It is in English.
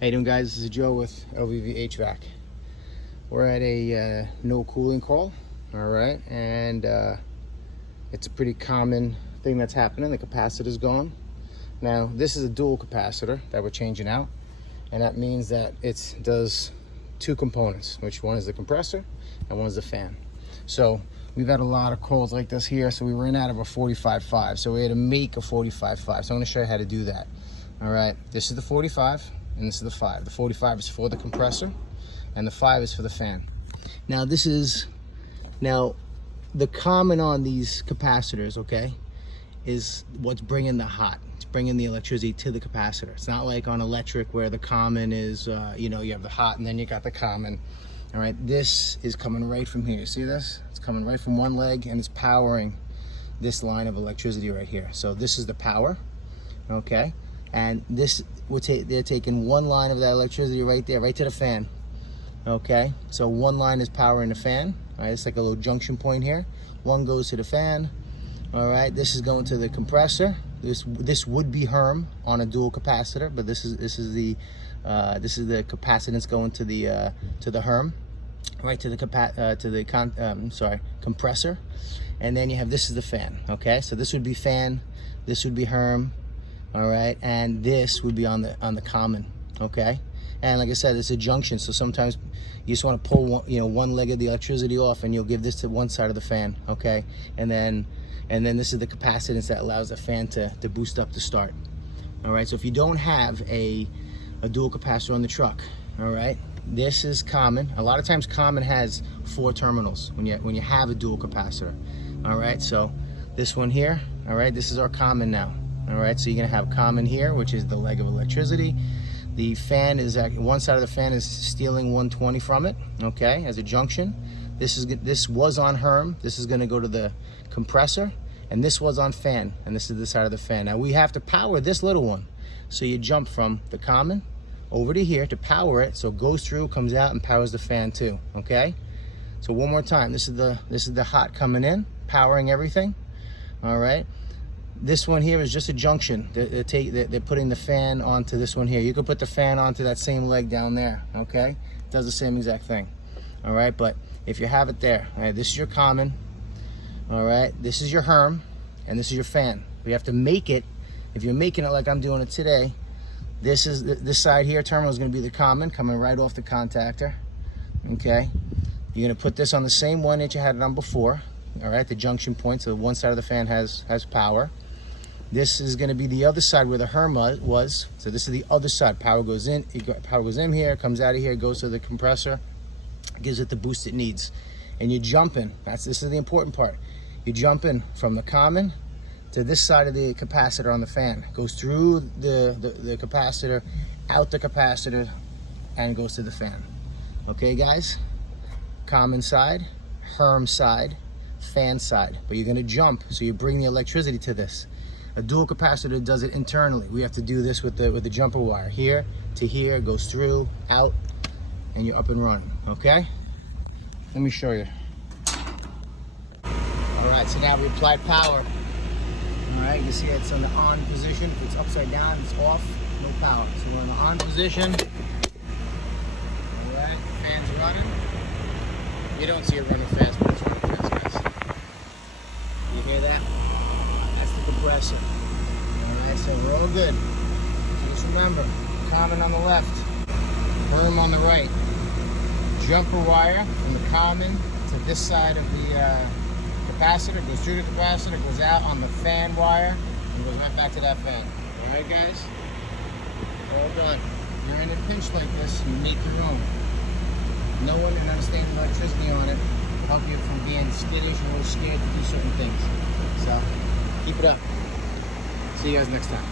How you doing, guys? This is Joe with LVV HVAC. We're at a no cooling call, all right, and it's a pretty common thing that's happening. The capacitor's gone. Now, this is a dual capacitor that we're changing out, and that means that it does two components, which one is the compressor and one is the fan. So we've had a lot of calls like this here, so we ran out of a 45.5, so we had to make a 45.5. So I'm going to show you how to do that. All right, this is the 45 and this is the 5. The 45 is for the compressor and the 5 is for the fan. Now the common on these capacitors, okay, is what's bringing the hot. It's bringing the electricity to the capacitor. It's not like on electric where the common is, you have the hot and then you got the common. All right, this is coming right from here. You see this? It's coming right from one leg and it's powering this line of electricity right here. So this is the power, okay? And this they're taking one line of that electricity right there, right to the fan. Okay, so one line is powering the fan. All right, it's like a little junction point here. One goes to the fan. All right, this is going to the compressor. This would be Herm on a dual capacitor, but this is the capacitance going to the Herm, right, to the compressor. And then you have, this is the fan. Okay, so this would be fan, this would be Herm. All right, and this would be on the common, okay? And like I said, it's a junction, so sometimes you just want to pull one leg of the electricity off, and you'll give this to one side of the fan, okay? And then this is the capacitance that allows the fan to boost up to start. All right, so if you don't have a dual capacitor on the truck, all right, this is common. A lot of times common has 4 terminals when you have a dual capacitor. All right, so this one here, all right, this is our common now. All right, so you're gonna have common here, which is the leg of electricity. The fan is one side of the fan is stealing 120 from it, okay, as a junction. This was on Herm. This is gonna go to the compressor, and this was on fan, and this is the side of the fan. Now we have to power this little one, so you jump from the common over to here to power it, so it goes through, comes out, and powers the fan too. Okay. So one more time. This is the hot coming in, powering everything. All right. This one here is just a junction. They're putting the fan onto this one here. You could put the fan onto that same leg down there, okay? It does the same exact thing, all right? But if you have it there, all right, this is your common, all right? This is your Herm, and this is your fan. We have to make it. If you're making it like I'm doing it today, this side here, terminal, is gonna be the common, coming right off the contactor, okay? You're gonna put this on the same one that you had it on before, all right, the junction point, so one side of the fan has power. This is going to be the other side where the Herm was. So this is the other side. Power goes in here, comes out of here, goes to the compressor, gives it the boost it needs. And you're jumping. This is the important part. You're jumping from the common to this side of the capacitor on the fan. Goes through the capacitor, out the capacitor, and goes to the fan. Okay, guys? Common side, Herm side, fan side. But you're going to jump, so you bring the electricity to this. A dual capacitor does it internally. We have to do this with the jumper wire. Here to here, goes through, out, and you're up and running, okay? Let me show you. All right, so now we applied power. All right, you see it's on the on position. If it's upside down, it's off, no power. So we're in the on position. All right, fan's running. You don't see it running fast, but it's running fast, guys. You hear that? Compressor. Alright, so we're all good. So just remember, common on the left, Herm on the right. Jumper wire from the common to this side of the capacitor, goes through the capacitor, goes out on the fan wire, and goes right back to that fan. Alright, guys? All done. You're in a pinch like this, you make your own. Knowing and understanding electricity on it will help you from being skittish or a little scared to do certain things. So keep it up. See you guys next time.